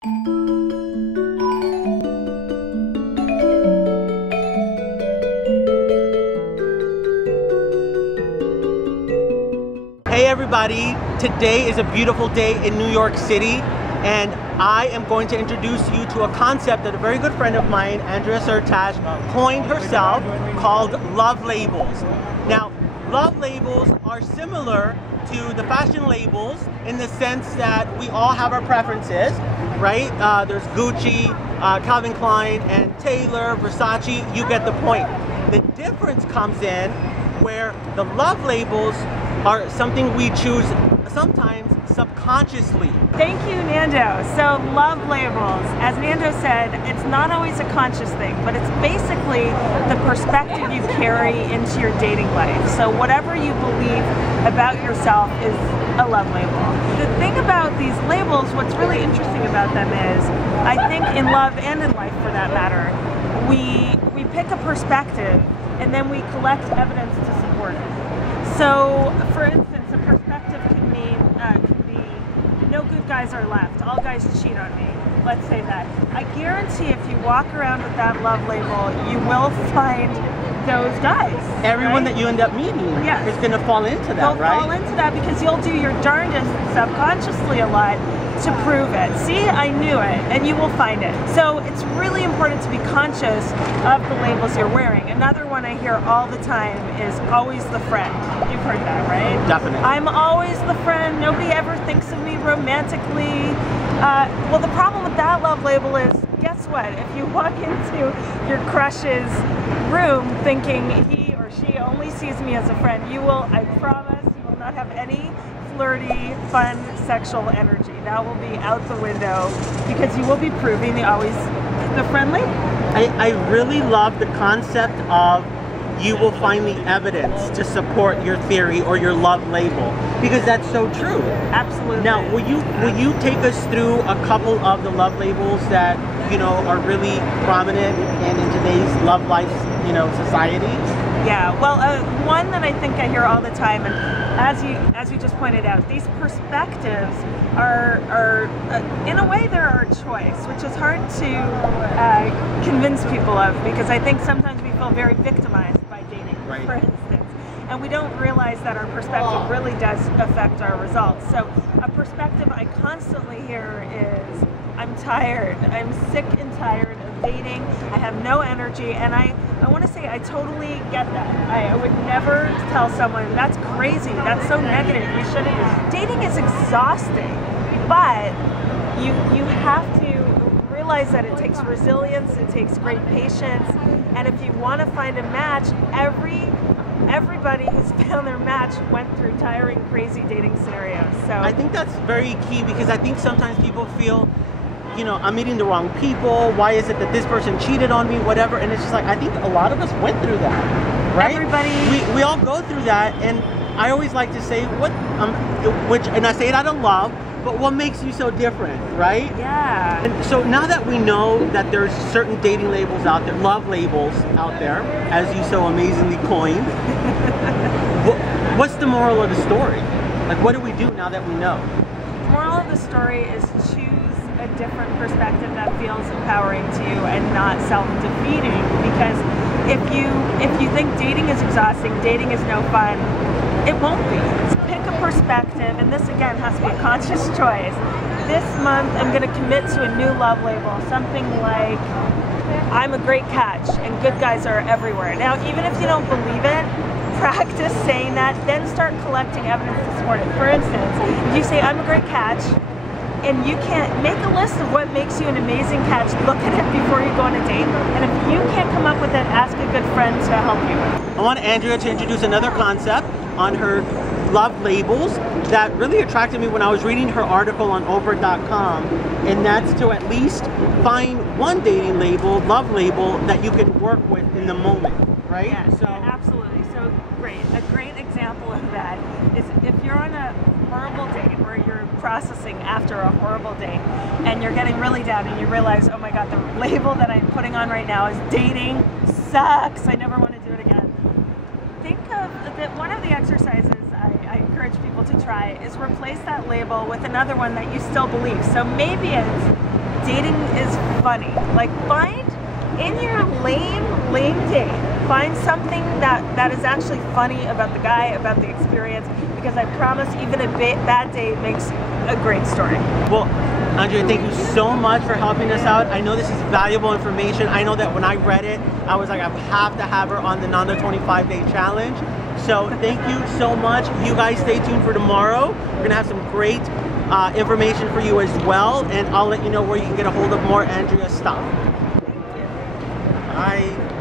Hey everybody, today is a beautiful day in New York City, and I am going to introduce you to a concept that a very good friend of mine, Andrea Syrtash, coined herself, called love labels. Now, love labels are similar to the fashion labels in the sense that we all have our preferences, right? There's Gucci, Calvin Klein, and Taylor, Versace, you get the point. The difference comes in where the love labels are something we choose sometimes subconsciously. Thank you, Nando. So love labels, as Nando said, it's not always a conscious thing, but it's basically the perspective you carry into your dating life. So whatever you believe about yourself is a love label. The thing about these labels, what's really interesting about them is, I think in love and in life for that matter, we pick a perspective and then we collect evidence to support it. So, for instance, a perspective can be no good guys are left, all guys cheat on me. Let's say that. I guarantee if you walk around with that love label, you will find those guys. Everyone right? that you end up meeting is going to fall into that, They'll right? fall into that because you'll do your darndest subconsciously a lot to prove it. See, I knew it, and you will find it. So it's really important to be conscious of the labels you're wearing. Another one I hear all the time is always the friend. You've heard that, right? Definitely. I'm always the friend. Nobody ever thinks of me romantically. Well, the problem with that love label is, guess what? If you walk into your crush's room thinking he or she only sees me as a friend, you will, I promise, you will not have any flirty, fun, sexual energy. That will be out the window because you will be proving the friendly. I really love the concept of you will find the evidence to support your theory or your love label, because that's so true. Absolutely. Now, will you take us through a couple of the love labels that are really prominent in today's love life society? Yeah, well, one that I think I hear all the time, and as you just pointed out, these perspectives are in a way they're our choice, which is hard to convince people of, because I think sometimes we feel very victimized by dating, right, for instance, and we don't realize that our perspective really does affect our results. So a perspective I constantly hear is, I'm tired, I'm sick and tired of dating, I have no energy, and I want to say I totally get that. I would never tell someone, that's crazy, that's so negative, you shouldn't. Dating is exhausting, but you have to realize that it takes resilience, it takes great patience, and if you want to find a match, everybody who's found their match went through tiring, crazy dating scenarios. So I think that's very key, because I think sometimes people feel, I'm meeting the wrong people. Why is it that this person cheated on me? Whatever. And it's just like, I think a lot of us went through that, right? Everybody. We all go through that. And I always like to say, and I say it out of love, but what makes you so different, right? Yeah. And so now that we know that there's certain dating labels out there, love labels out there, as you so amazingly coined, what's the moral of the story? Like, what do we do now that we know? The moral of the story is choose a different perspective that feels empowering to you and not self-defeating, because if you think dating is exhausting, dating is no fun, it won't be. So pick a perspective, and this again has to be a conscious choice. This month I'm going to commit to a new love label, something like, I'm a great catch and good guys are everywhere. Now, even if you don't believe it, practice saying that, then start collecting evidence to support it. For instance, if you say, I'm a great catch, and you can't make a list of what makes you an amazing catch, look at it before you go on a date, and if you can't come up with it, ask a good friend to help you. I want Andrea to introduce another concept on her love labels that really attracted me when I was reading her article on Oprah.com, and that's to at least find one dating label, love label, that you can work with in the moment, right? Yeah, absolutely. So great. A great example of that is if you're on a horrible date, or you're processing after a horrible date, and you're getting really down, and you realize, oh my God, the label that I'm putting on right now is dating sucks, I never want to do it again. Think of that. One of the exercises I encourage people to try is replace that label with another one that you still believe. So maybe it's dating is funny. Like, find in your lame date, find something that is actually funny about the guy, about the experience, because I promise even a bad date makes a great story. Well, Andrea, thank you so much for helping us out. I know this is valuable information. I know that when I read it, I was like, I have to have her on the Nando 25-day challenge. So thank you so much. You guys stay tuned for tomorrow. We're gonna have some great information for you as well, and I'll let you know where you can get a hold of more Andrea stuff. Thank you. Bye.